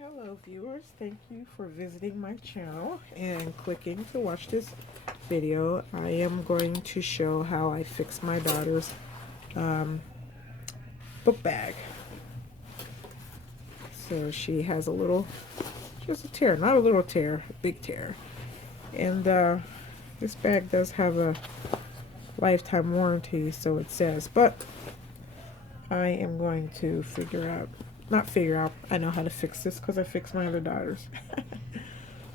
Hello viewers, thank you for visiting my channel and clicking to watch this video. I am going to show how I fix my daughter's book bag. So she has a little, just a tear, not a little tear, a big tear. And this bag does have a lifetime warranty, so it says, but I am going to I know how to fix this because I fixed my other daughters.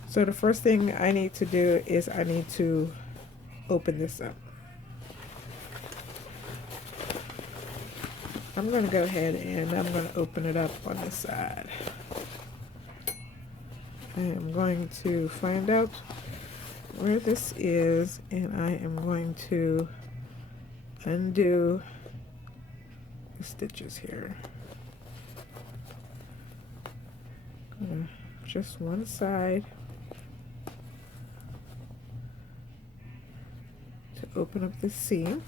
So the first thing I need to do is I need to open this up. I'm going to go ahead and I'm going to open it up on the side. I am going to find out where this is, and I am going to undo the stitches here. Just one side to open up the seam.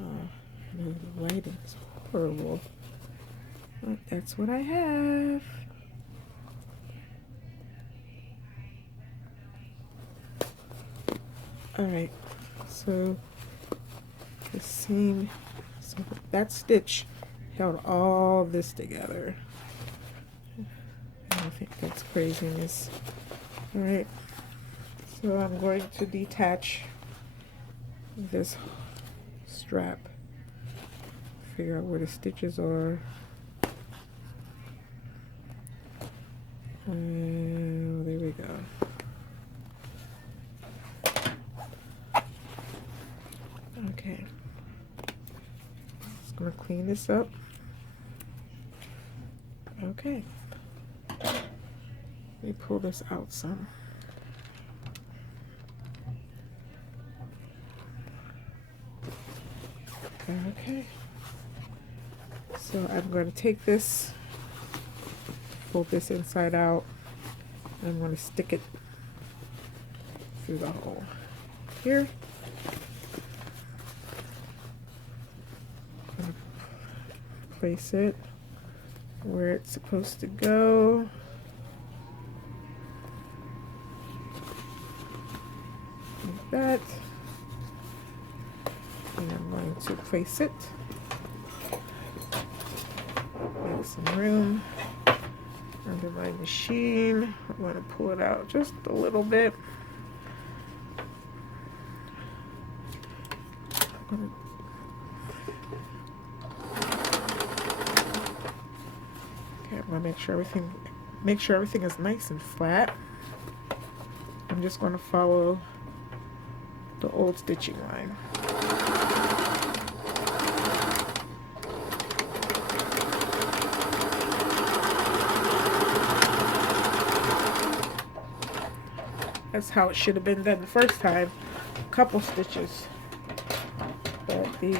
Oh, no, the lighting is horrible. But that's what I have. Alright, so the seam, so that stitch held all this together. I don't think that's craziness. Alright, so I'm going to detach this strap, figure out where the stitches are. And there we go. Okay, just gonna clean this up. Okay, let me pull this out some. Okay, so I'm going to take this, fold this inside out, and I'm going to stick it through the hole here. Place it where it's supposed to go. Like that. And I'm going to place it. Make some room under my machine. I'm going to pull it out just a little bit. Okay, I'm going to make sure everything is nice and flat. I'm just going to follow the old stitching line. That's how it should have been done the first time. A couple stitches. But these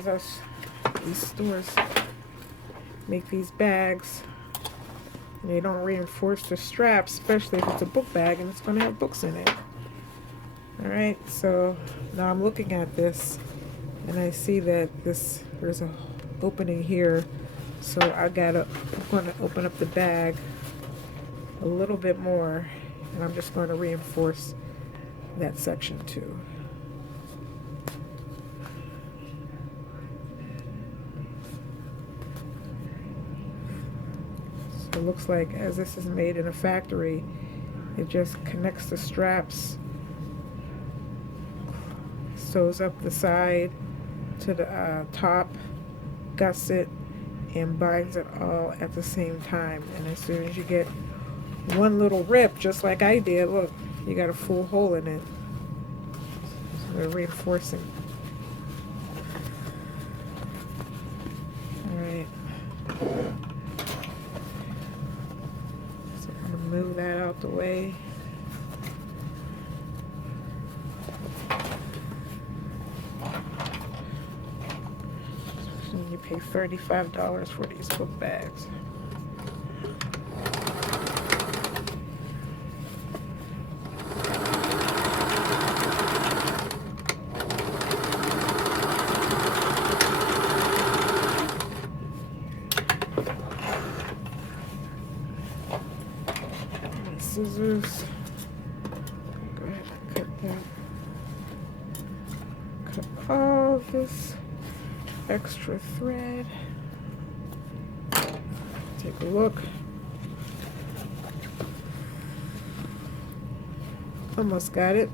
stores make these bags. And they don't reinforce the straps, especially if it's a book bag and it's going to have books in it. Alright, so now I'm looking at this and I see that there's an opening here. So I'm going to open up the bag a little bit more, and I'm just going to reinforce that section too. So it looks like as this is made in a factory, it just connects the straps, sews up the side to the top, gusset, and binds it all at the same time. And as soon as you get one little rip, just like I did, look, you got a full hole in it. So we're reinforcing. Alright. So I'm going to move that out the way. So you pay $35 for these book bags. scissors. Go ahead and cut that. Cut all this extra thread. Take a look. Almost got it.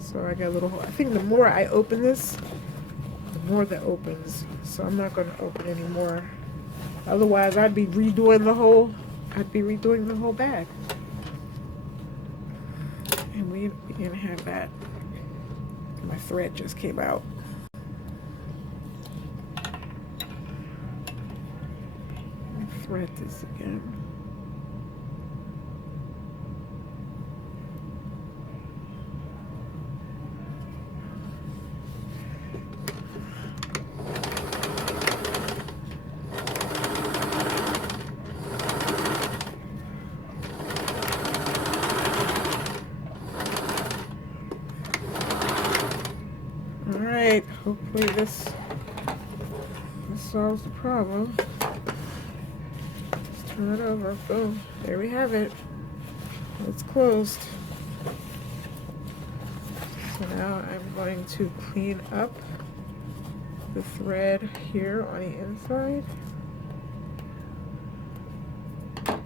So I got a little, I think the more I open this, the more that opens. So I'm not going to open anymore. Otherwise I'd be redoing the whole bag. And we didn't have that. My thread just came out. Let me thread this again. Hopefully this solves the problem. Let's turn it over. Boom. There we have it. It's closed. So now I'm going to clean up the thread here on the inside. I'm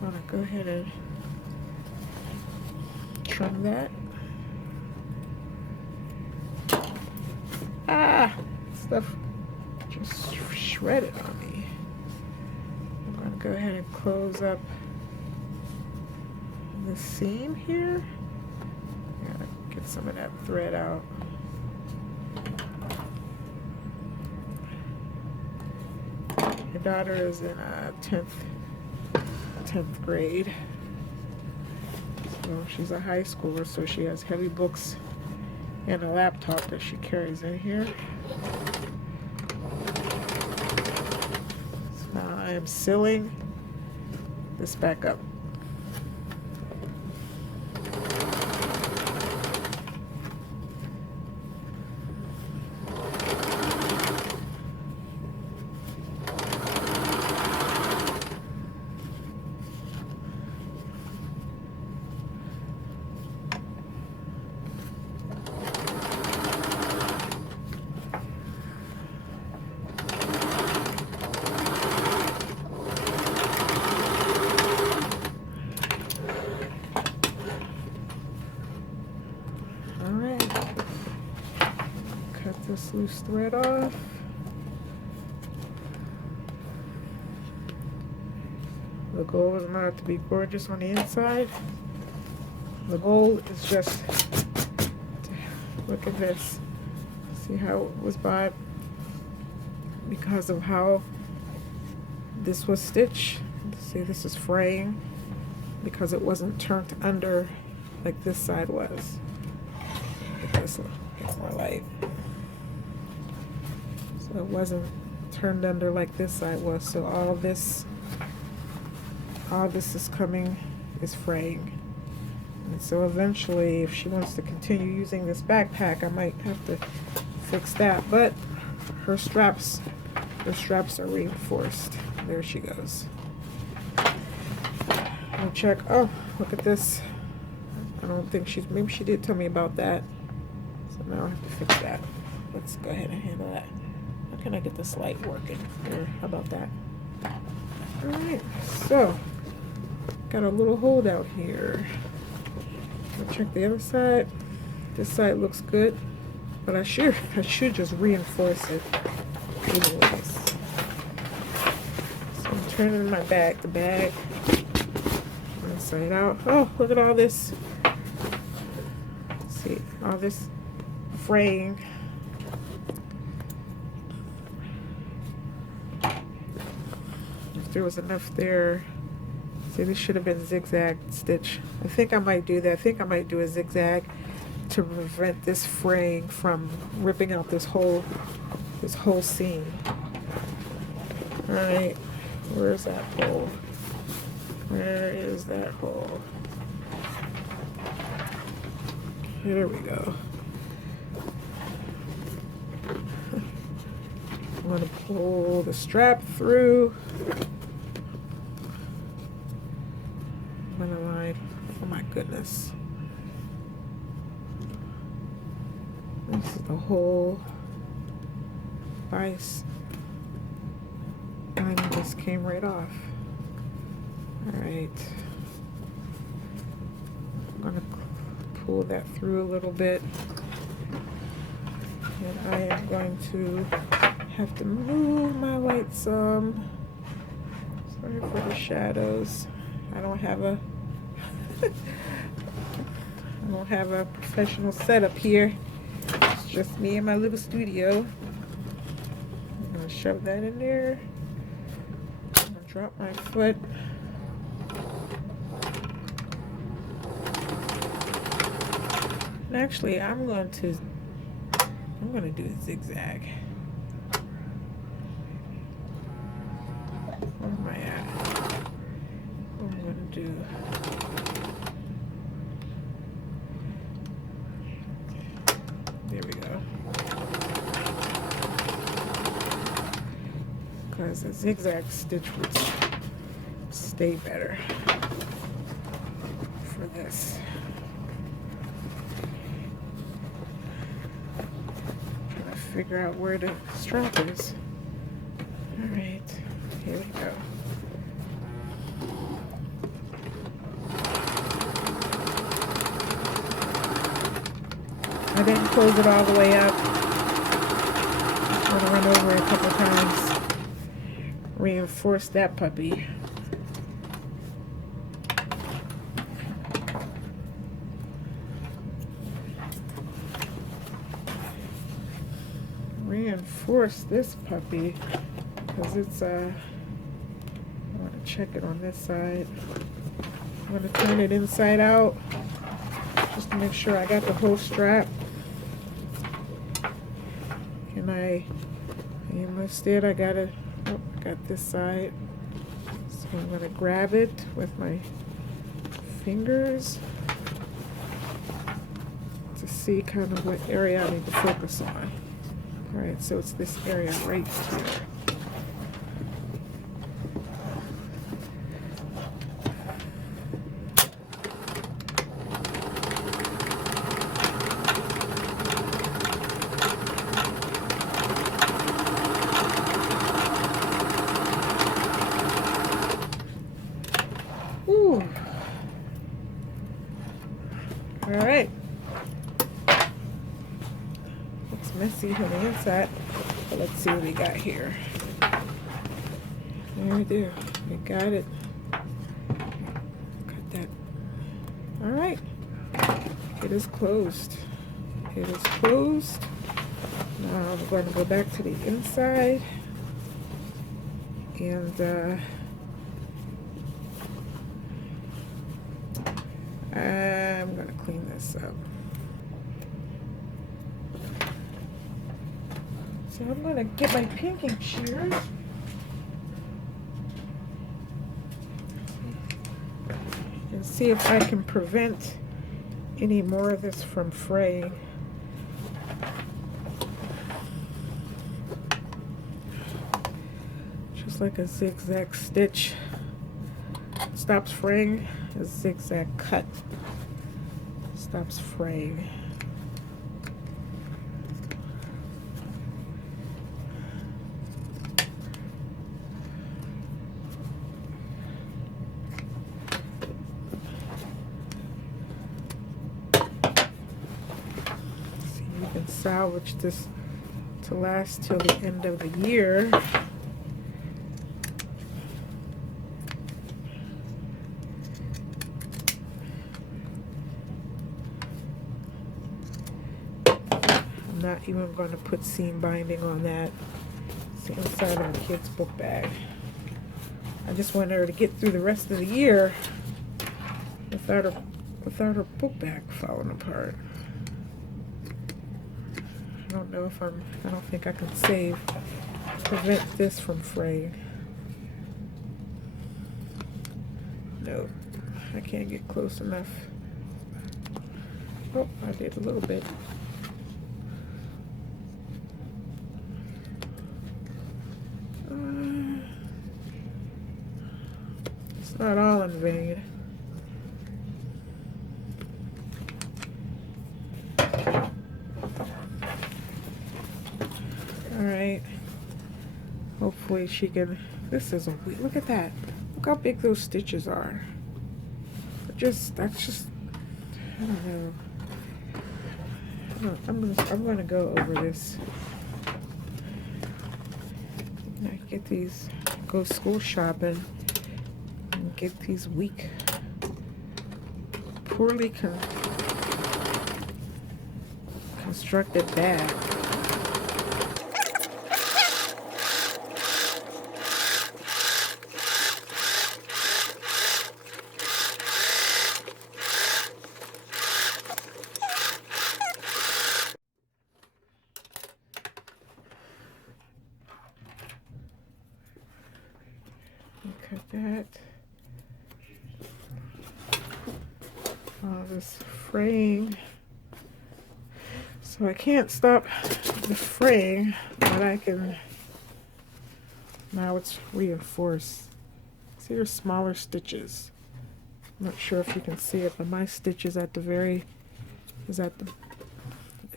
gonna go ahead and trim that. Stuff just shredded on me. I'm going to go ahead and close up the seam here. Gotta get some of that thread out. My daughter is in 10th grade. So she's a high schooler, so she has heavy books and a laptop that she carries in here. So now I am sealing this back up. This loose thread off. The goal is not to be gorgeous on the inside. The goal is just to look at this. See how it was bought because of how this was stitched. See, this is fraying because it wasn't turned under like this side was. Get this one, get more light. So it wasn't turned under like this side was. So all this is fraying. And so eventually, if she wants to continue using this backpack, I might have to fix that. But her straps are reinforced. There she goes. Let me check. Oh, look at this. I don't think maybe she did tell me about that. So now I have to fix that. Let's go ahead and handle that. How can I get this light working? There, how about that? Alright, so got a little hold out here. I'll check the other side. This side looks good, but I should just reinforce it anyways. So I'm turning the bag inside out. Oh, look at all this. Let's see, all this fraying. If there was enough there. See, this should have been zigzag stitch. I think I might do that. I think I might do a zigzag to prevent this fraying from ripping out this whole seam. All right, where's that hole? Where is that hole? Here we go. I'm gonna pull the strap through. goodness. This is the whole vice. And this came right off. Alright. I'm going to pull that through a little bit. And I am going to have to move my light some. Sorry for the shadows. I don't have a professional setup here. It's just me and my little studio. I'm gonna shove that in there. I'm gonna drop my foot. And actually, I'm gonna do a zigzag. Where am I at? What I'm gonna do? There we go. Because a zigzag stitch would stay better for this. Trying to figure out where the strap is. Alright, here we go. I didn't close it all the way up. I'm going to run over it a couple times. Reinforce that puppy. Reinforce this puppy because it's I want to check it on this side. I'm going to turn it inside out just to make sure I got the whole strap. And instead I got this side. So I'm going to grab it with my fingers to see kind of what area I need to focus on. Alright, so it's this area right here. Ooh. Alright. Looks messy on the inside, but let's see what we got here. There we do. We got it. Cut that. Alright. It is closed. It is closed. Now I'm going to go back to the inside and I'm going to clean this up. So I'm going to get my pinking shears. And see if I can prevent any more of this from fraying. Just like a zigzag stitch stops fraying, a zigzag cut stops fraying. See, you can salvage this to last till the end of the year. Not even going to put seam binding on that. It's the inside of a kid's book bag. I just want her to get through the rest of the year without her book bag falling apart. I don't know if I don't think I can prevent this from fraying. No, I can't get close enough. Oh, I did a little bit. It's not all in vain. Alright. Hopefully she can. This is a weird. Look at that. Look how big those stitches are. That's just. I don't know. I'm gonna go over this. I get these. Go school shopping and get these weak, poorly constructed bags. Look at that. All this fraying. So I can't stop the fraying, but I can. Now it's reinforced. See your smaller stitches. I'm not sure if you can see it, but my stitch is at the very is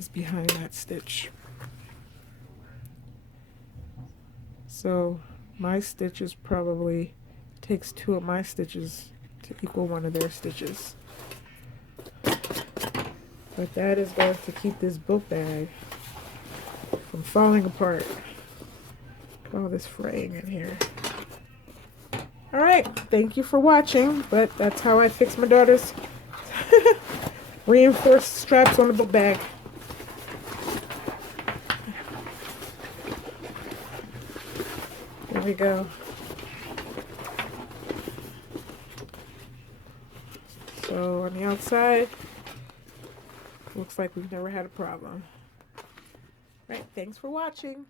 behind that stitch. So my stitches probably takes 2 of my stitches to equal 1 of their stitches. But that is going to keep this book bag from falling apart. All this fraying in here. Alright, thank you for watching, but that's how I fix my daughter's reinforced straps on the book bag. There we go. So on the outside, looks like we've never had a problem. Alright, thanks for watching.